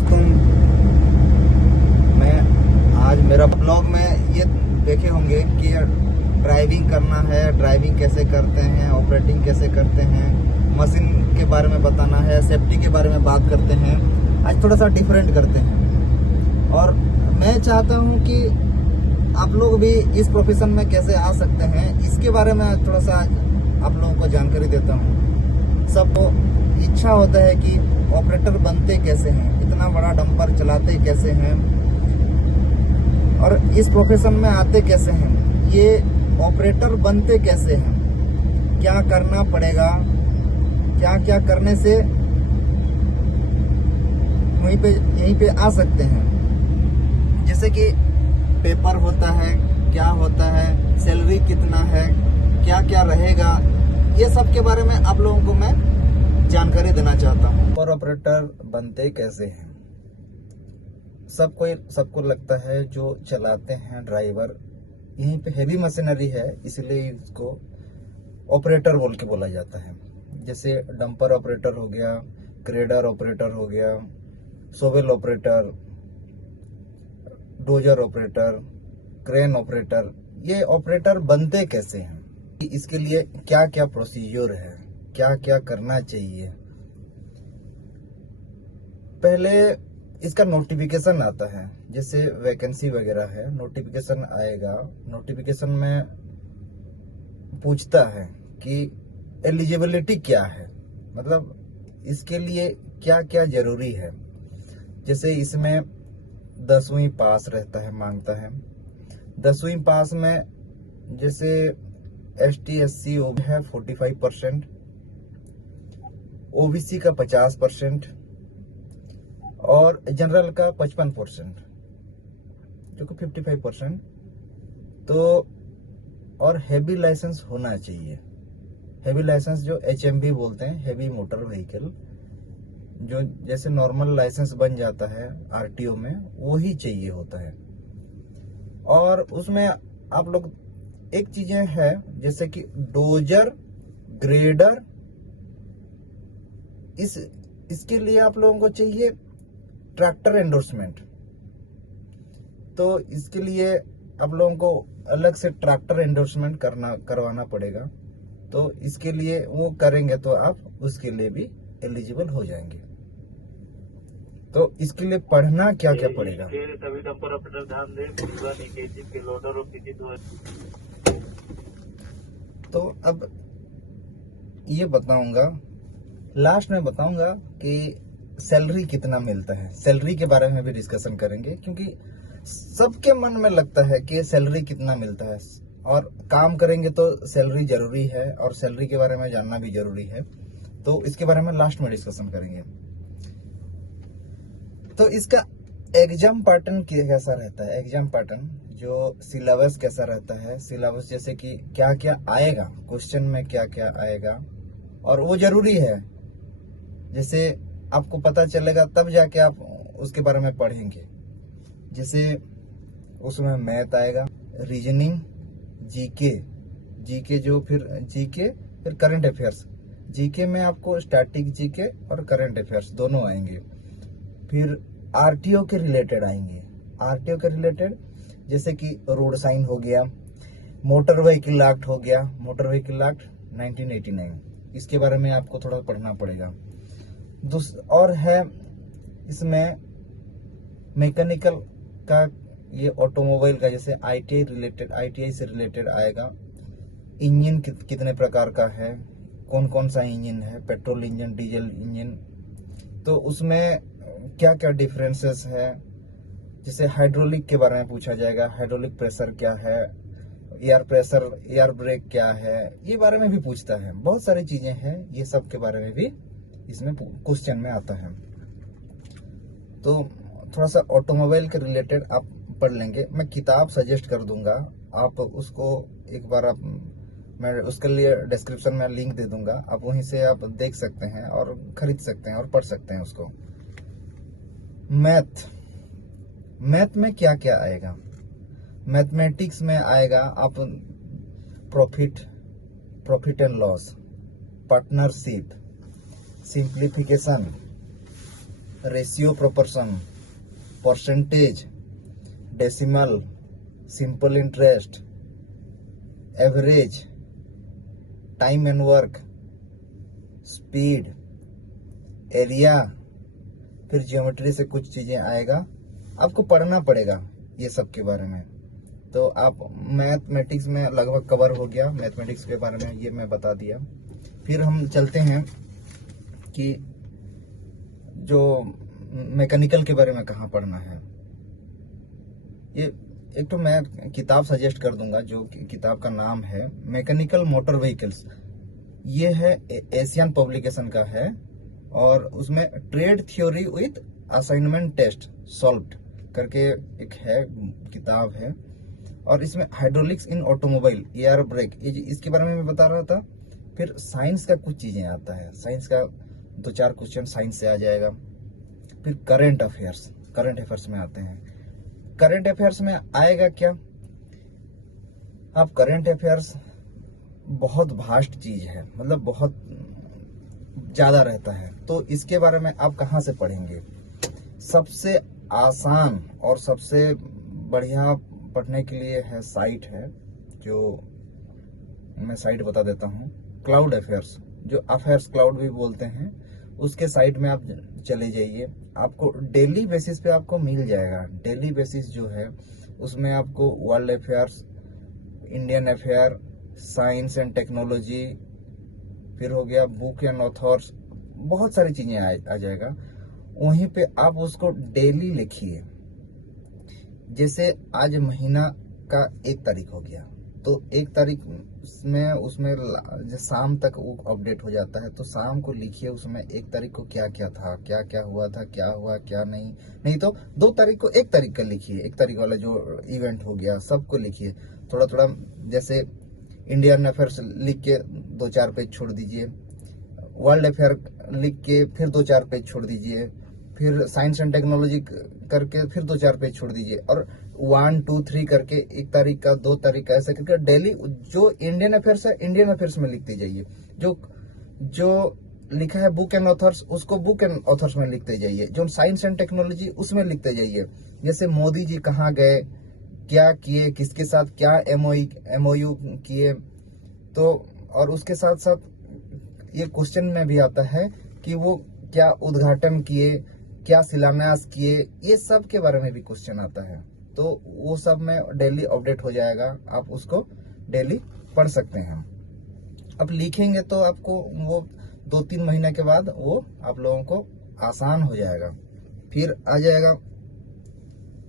दोस्तों, मैं आज मेरा ब्लॉग में ये देखे होंगे कि ड्राइविंग करना है, ड्राइविंग कैसे करते हैं, ऑपरेटिंग कैसे करते हैं, मशीन के बारे में बताना है, सेफ्टी के बारे में बात करते हैं। आज थोड़ा सा डिफरेंट करते हैं और मैं चाहता हूँ कि आप लोग भी इस प्रोफेशन में कैसे आ सकते हैं, इसके बारे में थोड़ा सा आप लोगों को जानकारी देता हूँ। सबको इच्छा होता है कि ऑपरेटर बनते कैसे हैं, इतना बड़ा डंपर चलाते कैसे हैं और इस प्रोफेशन में आते कैसे हैं, ये ऑपरेटर बनते कैसे हैं, क्या करना पड़ेगा, क्या क्या करने से यहीं पे आ सकते हैं। जैसे कि पेपर होता है, क्या होता है, सैलरी कितना है, क्या क्या रहेगा, ये सब के बारे में आप लोगों को मैं जानकारी देना चाहता हूँ। और ऑपरेटर बनते कैसे हैं, सबको लगता है जो चलाते हैं ड्राइवर, यहीं पे हेवी मशीनरी है इसलिए इसको ऑपरेटर बोल के बोला जाता है। जैसे डंपर ऑपरेटर हो गया, ग्रेडर ऑपरेटर हो गया, shovel operator, dozer operator, crane operator. ये ऑपरेटर बनते कैसे हैं, इसके लिए क्या क्या प्रोसीजर है, क्या क्या करना चाहिए। पहले इसका नोटिफिकेशन आता है, जैसे वैकेंसी वगैरह है, नोटिफिकेशन आएगा। नोटिफिकेशन में पूछता है कि एलिजिबिलिटी क्या है, मतलब इसके लिए क्या क्या जरूरी है। जैसे इसमें 10वीं पास रहता है, मांगता है 10वीं पास में। जैसे ST SC है 45%, OBC का 50% और जनरल का 55%, जो कि 55%। तो और हैवी लाइसेंस होना चाहिए। हैवी लाइसेंस जो HMV बोलते हैं, हैवी मोटर व्हीकल, जो जैसे नॉर्मल लाइसेंस बन जाता है RTO में, वो ही चाहिए होता है। और उसमें आप लोग एक चीजें है, जैसे कि डोजर, ग्रेडर, इसके लिए आप लोगों को चाहिए ट्रैक्टर एंडोर्समेंट। तो इसके लिए आप लोगों को अलग से ट्रैक्टर एंडोर्समेंट करवाना पड़ेगा। तो इसके लिए वो करेंगे तो आप उसके लिए भी एलिजिबल हो जाएंगे। तो इसके लिए पढ़ना क्या क्या पड़ेगा। तो अब ये बताऊंगा, लास्ट में बताऊंगा कि सैलरी कितना मिलता है। सैलरी के बारे में भी डिस्कशन करेंगे, क्योंकि सबके मन में लगता है कि सैलरी कितना मिलता है, और काम करेंगे तो सैलरी जरूरी है और सैलरी के बारे में जानना भी जरूरी है। तो इसके बारे में लास्ट में डिस्कशन करेंगे। तो इसका एग्जाम पैटर्न कैसा रहता है, एग्जाम पैटर्न जो सिलेबस कैसा रहता है, सिलेबस जैसे कि क्या क्या आएगा, क्वेश्चन में क्या क्या आएगा, और वो जरूरी है। जैसे आपको पता चलेगा तब जाके आप उसके बारे में पढ़ेंगे। जैसे उसमें मैथ आएगा, रीजनिंग, जीके जो फिर करंट अफेयर्स। जीके में आपको स्टैटिक जीके और करंट अफेयर्स दोनों आएंगे। फिर RTO के रिलेटेड आएंगे। RTO के रिलेटेड जैसे कि रोड साइन हो गया, मोटर व्हीकल एक्ट हो गया, मोटर व्हीकल एक्ट 1989, इसके बारे में आपको थोड़ा पढ़ना पड़ेगा। और है इसमें मैकेनिकल का, ये ऑटोमोबाइल का, जैसे ITI से रिलेटेड आएगा। इंजन कितने प्रकार का है, कौन कौन सा इंजन है, पेट्रोल इंजन, डीजल इंजन, तो उसमें क्या क्या डिफरेंसेस है। जैसे हाइड्रोलिक के बारे में पूछा जाएगा, हाइड्रोलिक प्रेशर क्या है, एयर प्रेशर, एयर ब्रेक क्या है, ये बारे में भी पूछता है। बहुत सारी चीजें हैं, ये सब के बारे में भी इसमें क्वेश्चन में आता है। तो थोड़ा सा ऑटोमोबाइल के रिलेटेड आप पढ़ लेंगे। मैं किताब सजेस्ट कर दूंगा, आप उसको एक बार मैं उसके लिए डिस्क्रिप्शन में लिंक दे दूंगा, आप वहीं से आप देख सकते हैं और खरीद सकते हैं और पढ़ सकते हैं उसको। मैथ में क्या क्या आएगा, मैथमेटिक्स में आएगा आप profit and loss, partnership, simplification, ratio proportion, percentage, decimal, simple interest, average, time and work, speed, area, फिर ज्योमेट्री से कुछ चीजें आएगा, आपको पढ़ना पड़ेगा ये सब के बारे में। तो आप मैथमेटिक्स में लगभग कवर हो गया, मैथमेटिक्स के बारे में ये मैं बता दिया। फिर हम चलते हैं कि जो मैकेनिकल के बारे में कहाँ पढ़ना है। ये एक तो मैं किताब सजेस्ट कर दूंगा, जो किताब का नाम है मैकेनिकल मोटर व्हीकल्स। ये है एशियन पब्लिकेशन का है, और उसमें trade theory with assignment test solved करके एक है, किताब है। और इसमें hydraulics in automobile, air brake, इसके बारे में मैं बता रहा था। फिर साइंस का कुछ चीजें आता है, साइंस का 2-4 क्वेश्चन साइंस से आ जाएगा। फिर करंट अफेयर्स में आते हैं। करंट अफेयर्स में आएगा क्या, आप करंट अफेयर्स बहुत वास्ट चीज है, मतलब बहुत ज्यादा रहता है। तो इसके बारे में आप कहाँ से पढ़ेंगे? सबसे आसान और सबसे बढ़िया पढ़ने के लिए है साइट है, जो मैं साइट बता देता हूँ, क्लाउड अफेयर्स, जो अफेयर्स क्लाउड भी बोलते हैं। उसके साइट में आप चले जाइए, आपको डेली बेसिस पे आपको मिल जाएगा। डेली बेसिस जो है उसमें आपको world affairs, Indian affair, science and technology, फिर हो गया बुक एंड ऑथर्स, बहुत सारी चीजें आ जाएगा। वहीं पे आप उसको डेली लिखिए। जैसे आज महीना का 1 तारीख हो गया, तो 1 तारीख में उसमें शाम तक वो अपडेट हो जाता है, तो शाम को लिखिए उसमें 1 तारीख को क्या क्या था, क्या क्या हुआ था, क्या हुआ क्या नहीं तो 2 तारीख को 1 तारीख का लिखिए, 1 तारीख वाला जो इवेंट हो गया सबको लिखिए थोड़ा थोड़ा। जैसे इंडियन अफेयर्स लिख के 2-4 पेज छोड़ दीजिए, वर्ल्ड अफेयर लिख के फिर 2-4 पेज छोड़ दीजिए, फिर साइंस एंड टेक्नोलॉजी करके फिर 2-4 पेज छोड़ दीजिए, और 1, 2, 3 करके 1 तारीख का, 2 तारीख का, ऐसे करके डेली जो इंडियन अफेयर्स है इंडियन अफेयर्स में लिखते जाइए। जो लिखा है बुक एंड ऑथर्स, उसको बुक एंड ऑथर्स में लिखते जाइए। जो साइंस एंड टेक्नोलॉजी उसमें लिखते जाइए। जैसे मोदी जी कहाँ गए, क्या किए, किसके साथ क्या एमओयू किए, तो और उसके साथ साथ ये क्वेश्चन में भी आता है कि वो क्या उद्घाटन किए, क्या शिलान्यास किए, ये सब के बारे में भी क्वेश्चन आता है। तो वो सब में डेली अपडेट हो जाएगा, आप उसको डेली पढ़ सकते हैं। अब लिखेंगे तो आपको वो 2-3 महीने के बाद वो आप लोगों को आसान हो जाएगा। फिर आ जाएगा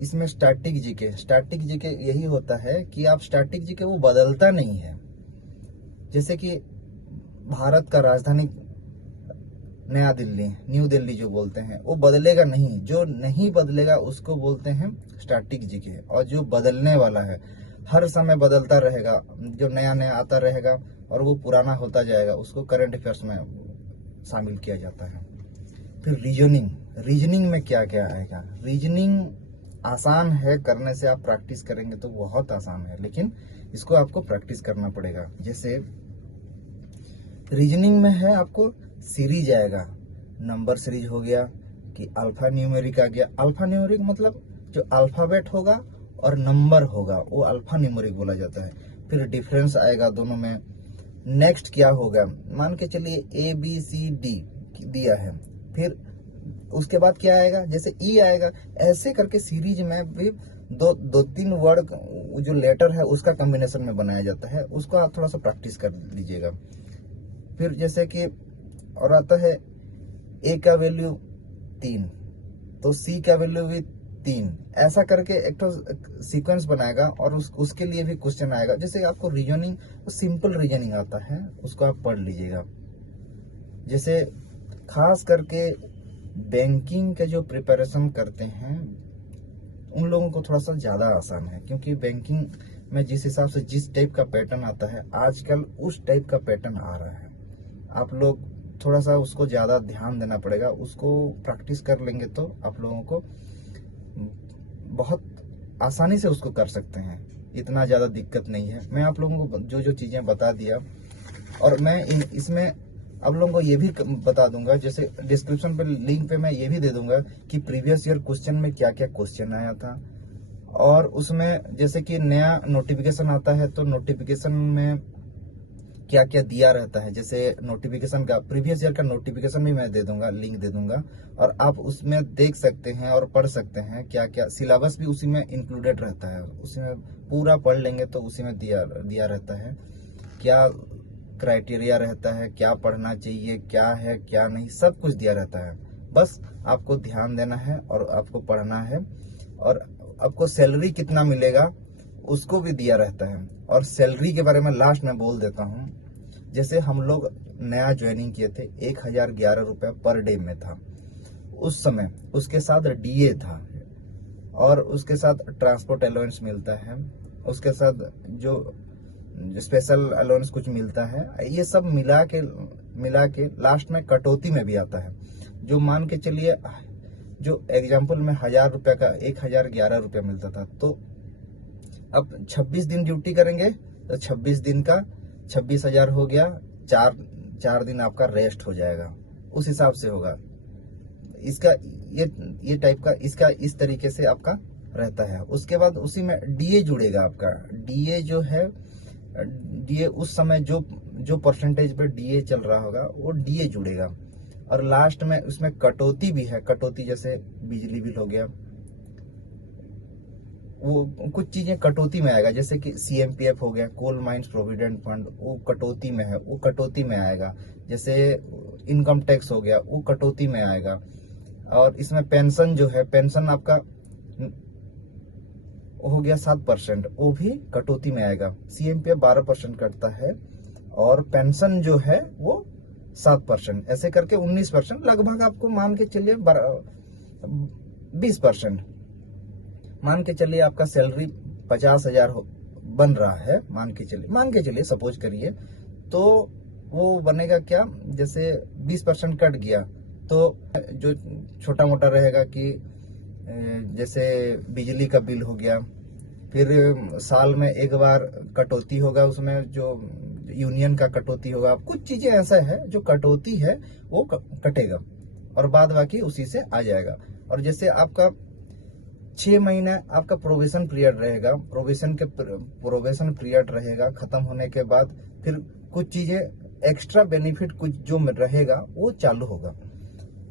इसमें स्टैटिक जीके यही होता है कि आप स्टैटिक जीके वो बदलता नहीं है। जैसे कि भारत का राजधानी नया दिल्ली, न्यू दिल्ली जो बोलते हैं, वो बदलेगा नहीं। जो नहीं बदलेगा उसको बोलते हैं स्टैटिक जीके, और जो बदलने वाला है हर समय बदलता रहेगा, जो नया नया आता रहेगा और वो पुराना होता जाएगा, उसको करंट अफेयर्स में शामिल किया जाता है। फिर रीजनिंग में क्या क्या आएगा? रीजनिंग आसान है करने से, आप प्रैक्टिस करेंगे तो बहुत आसान है, लेकिन इसको आपको प्रैक्टिस करना पड़ेगा। जैसे रीजनिंग में है आपको सीरीज आएगा, नंबर सीरीज हो गया कि अल्फा न्यूमेरिक आ गया। अल्फा न्यूमेरिक मतलब जो अल्फाबेट होगा और नंबर होगा वो अल्फा न्यूमेरिक बोला जाता है। फिर डिफरेंस आएगा दोनों में। नेक्स्ट क्या होगा, मान के चलिए ABCD दिया है, फिर उसके बाद क्या आएगा, जैसे ई आएगा। ऐसे करके सीरीज में भी 2-3 वर्ड जो लेटर है उसका कॉम्बिनेशन में बनाया जाता है, उसको आप थोड़ा सा प्रैक्टिस कर लीजिएगा। फिर जैसे कि और आता है A का वैल्यू 3, तो C का वैल्यू भी 3, ऐसा करके एक तो सीक्वेंस बनाएगा, और उसके लिए भी क्वेश्चन आएगा। जैसे आपको रीजनिंग, सिंपल रीजनिंग आता है, उसको आप पढ़ लीजिएगा। जैसे खास करके बैंकिंग के जो प्रिपरेशन करते हैं उन लोगों को थोड़ा सा ज्यादा आसान है, क्योंकि बैंकिंग में जिस हिसाब से जिस टाइप का पैटर्न आता है आजकल उस टाइप का पैटर्न आ रहा है। आप लोग थोड़ा सा उसको ज्यादा ध्यान देना पड़ेगा, उसको प्रैक्टिस कर लेंगे तो आप लोगों को बहुत आसानी से उसको कर सकते हैं, इतना ज्यादा दिक्कत नहीं है। मैं आप लोगों को जो जो चीजें बता दिया, और मैं इसमें आप लोगों को ये भी बता दूंगा, जैसे डिस्क्रिप्शन पे लिंक पे मैं ये भी दे दूंगा कि प्रीवियस ईयर क्वेश्चन में क्या क्या क्वेश्चन आया था, और उसमें जैसे कि नया नोटिफिकेशन आता है तो नोटिफिकेशन में क्या क्या दिया रहता है। जैसे नोटिफिकेशन का प्रीवियस ईयर का नोटिफिकेशन भी मैं दे दूंगा, लिंक दे दूंगा, और आप उसमें देख सकते हैं और पढ़ सकते हैं क्या क्या सिलेबस भी उसी में इंक्लूडेड रहता है। उसी में पूरा पढ़ लेंगे तो उसी में दिया रहता है क्या क्राइटेरिया रहता है, क्या पढ़ना चाहिए, क्या है क्या नहीं, सब कुछ दिया रहता है। बस आपको ध्यान देना है और आपको पढ़ना है, और आपको सैलरी कितना मिलेगा उसको भी दिया रहता है। और सैलरी के बारे में लास्ट में बोल देता हूँ। जैसे हम लोग नया ज्वाइनिंग किए थे, 1011 रुपये पर डे में था उस समय, उसके साथ डीए था, और उसके साथ ट्रांसपोर्ट अलाउंस मिलता है, उसके साथ जो स्पेशल अलाउंस कुछ मिलता है। ये सब मिला के लास्ट में कटौती में भी आता है। जो मान के चलिए, जो एग्जाम्पल में 1000 रुपये का 1011 रुपया मिलता था, तो अब 26 दिन ड्यूटी करेंगे तो 26 दिन का 26,000 हो गया। चार दिन आपका रेस्ट हो जाएगा, उस हिसाब से होगा इसका। ये टाइप का इसका इस तरीके से आपका रहता है। उसके बाद उसी में डीए जुड़ेगा आपका। डीए जो है, डीए उस समय जो परसेंटेज पे डीए चल रहा होगा वो डीए जुड़ेगा। और लास्ट में उसमें कटौती भी है। कटौती जैसे बिजली बिल हो गया, वो कुछ चीजें कटौती में आएगा। जैसे कि सीएमपीएफ हो गया, कोल माइंस प्रोविडेंट फंड, वो कटौती में है, वो कटौती में आएगा। जैसे इनकम टैक्स हो गया, वो कटौती में आएगा। और इसमें पेंशन जो है, पेंशन आपका हो गया 7%, वो भी कटौती में आएगा। सीएमपीएफ 12% कटता है, और पेंशन जो है वो 7%, ऐसे करके 19%, लगभग आपको मान के चलिए 20%। मान के चलिए आपका सैलरी 50,000 बन रहा है, मान के चलिए सपोज करिए, तो वो बनेगा क्या, जैसे 20% कट गया तो जो छोटा मोटा रहेगा कि जैसे बिजली का बिल हो गया, फिर साल में एक बार कटौती होगा, उसमें जो यूनियन का कटौती होगा, कुछ चीजें ऐसा है जो कटौती है वो कटेगा, और बाद बाकी उसी से आ जाएगा। और जैसे आपका 6 महीने आपका प्रोबेशन पीरियड रहेगा, प्रोबेशन पीरियड रहेगा, खत्म होने के बाद फिर कुछ चीजें एक्स्ट्रा बेनिफिट कुछ जो रहेगा वो चालू होगा।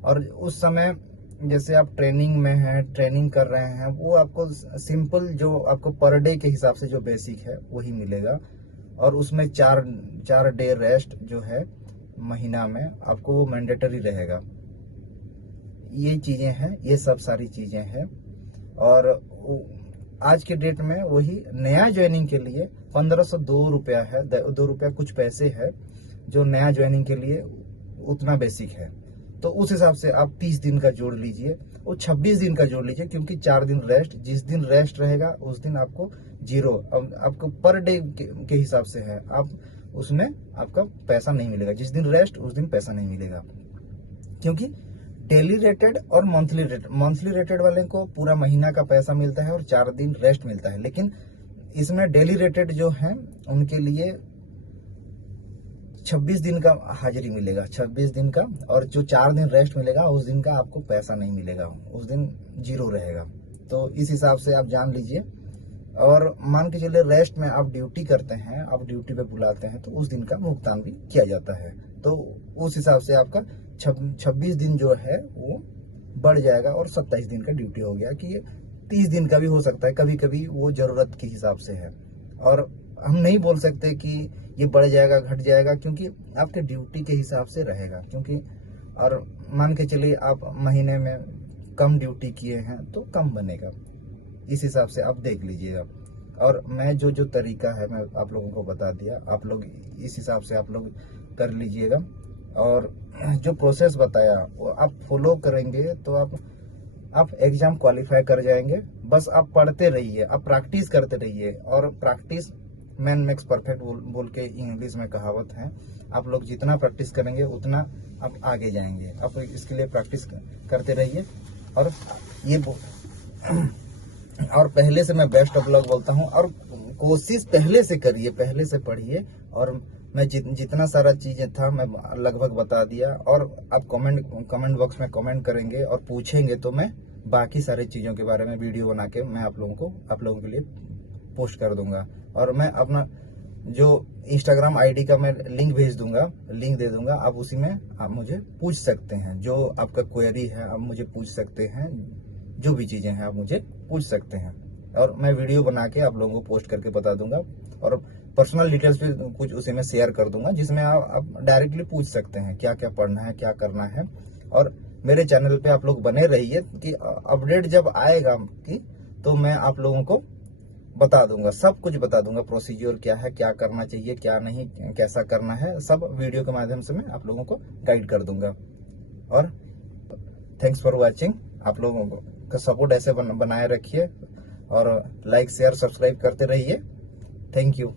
और उस समय जैसे आप ट्रेनिंग में हैं, ट्रेनिंग कर रहे हैं, वो आपको सिंपल जो आपको पर डे के हिसाब से जो बेसिक है वही मिलेगा। और उसमें 4 डे रेस्ट जो है महीना में आपको वो मैंडेटरी रहेगा। ये चीजें हैं, ये सब सारी चीजें हैं। और आज के डेट में वही नया ज्वाइनिंग के लिए 1502 रुपया है, 2 रुपया कुछ पैसे है जो नया ज्वाइनिंग के लिए उतना बेसिक है। तो उस हिसाब से आप 30 दिन का जोड़ लीजिए, वो 26 दिन का जोड़ लीजिए, क्योंकि 4 दिन रेस्ट, जिस दिन रेस्ट रहेगा उस दिन आपको 0, आपको पर डे के हिसाब से है, आप उसमें आपका पैसा नहीं मिलेगा। जिस दिन रेस्ट उस दिन पैसा नहीं मिलेगा, क्योंकि डेली रेटेड और मंथली रेटेड वाले को पूरा महीना का पैसा मिलता है और 4 दिन रेस्ट मिलता है। लेकिन इसमें डेली रेटेड जो है उनके लिए 26 दिन का हाजिरी मिलेगा, 26 दिन का, और जो 4 दिन रेस्ट मिलेगा उस दिन का आपको पैसा नहीं मिलेगा, उस दिन 0 रहेगा। तो इस हिसाब से आप जान लीजिए। और मान के चलिए रेस्ट में आप ड्यूटी करते हैं, आप ड्यूटी पे बुलाते हैं, तो उस दिन का भुगतान भी किया जाता है। तो उस हिसाब से आपका 26 दिन जो है वो बढ़ जाएगा, और 27 दिन का ड्यूटी हो गया, कि ये 30 दिन का भी हो सकता है, कभी कभी वो जरूरत के हिसाब से है। और हम नहीं बोल सकते कि ये बढ़ जाएगा घट जाएगा, क्योंकि आपके ड्यूटी के हिसाब से रहेगा। क्योंकि और मान के चलिए आप महीने में कम ड्यूटी किए हैं तो कम बनेगा, इस हिसाब से आप देख लीजिएगा। और मैं जो तरीका है मैं आप लोगों को बता दिया, आप लोग इस हिसाब से आप लोग कर लीजिएगा। और जो प्रोसेस बताया वो आप फॉलो करेंगे तो आप एग्जाम क्वालिफाई कर जाएंगे। बस आप पढ़ते रहिए, आप प्रैक्टिस करते रहिए, और प्रैक्टिस मैन मेक्स परफेक्ट बोल के इंग्लिश में कहावत है। आप लोग जितना प्रैक्टिस करेंगे उतना आप आगे जाएंगे। आप इसके लिए प्रैक्टिस करते रहिए। और ये और पहले से मैं बेस्ट ऑफ लक बोलता हूँ, और कोशिश पहले से करिए, पहले से पढ़िए, और मैं जितना सारा चीजें था मैं लगभग बता दिया। और आप कमेंट बॉक्स में कमेंट करेंगे और पूछेंगे तो मैं बाकी सारी चीजों के बारे में वीडियो बना के मैं आप लोगों के लिए पोस्ट कर दूंगा। और मैं अपना जो इंस्टाग्राम आईडी का मैं लिंक भेज दूंगा, लिंक दे दूंगा, आप उसी में आप मुझे पूछ सकते हैं। जो आपका क्वेरी है आप मुझे पूछ सकते हैं, जो भी चीजें हैं आप मुझे पूछ सकते हैं। और मैं वीडियो बना के आप लोगों को पोस्ट करके बता दूंगा। और पर्सनल डिटेल्स भी कुछ उसी में शेयर कर दूंगा, जिसमें आप डायरेक्टली पूछ सकते हैं क्या क्या पढ़ना है, क्या करना है। और मेरे चैनल पे आप लोग बने रहिए कि अपडेट जब आएगा कि तो मैं आप लोगों को बता दूंगा, सब कुछ बता दूंगा, प्रोसीजर क्या है, क्या करना चाहिए, क्या नहीं, कैसा करना है, सब वीडियो के माध्यम से मैं आप लोगों को गाइड कर दूंगा। और थैंक्स फॉर वॉचिंग। आप लोगों का सपोर्ट ऐसे बनाए रखिए और लाइक शेयर सब्सक्राइब करते रहिए। Thank you.